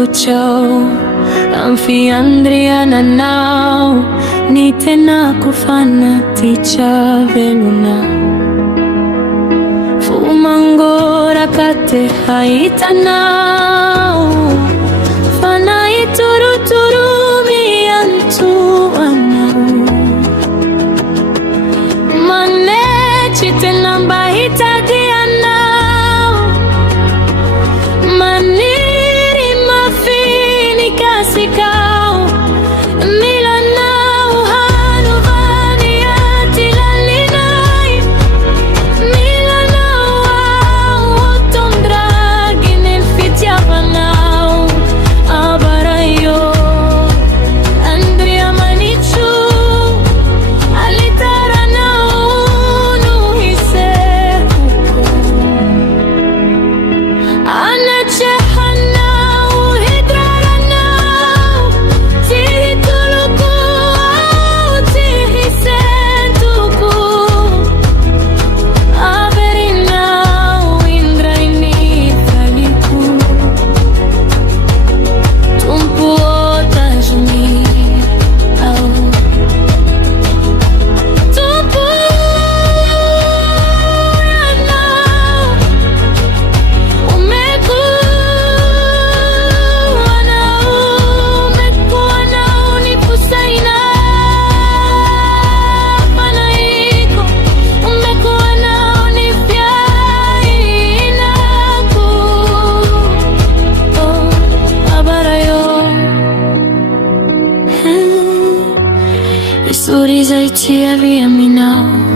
Lucho, Amphiandriana now, Nitena Kufana Ticha Veluna Fumangora Kate Haita now, Fana Ituruturumi Antu Anau Mane Chitenamba Hita Diana Maniri Mafini Kasikau Milanau Hanuvani Atilalinai Milanau Otondragin Elfitiavanau Abarayo Andrea Manichu Alitaranau Nuhisekuko Anache Suri zaitia via minau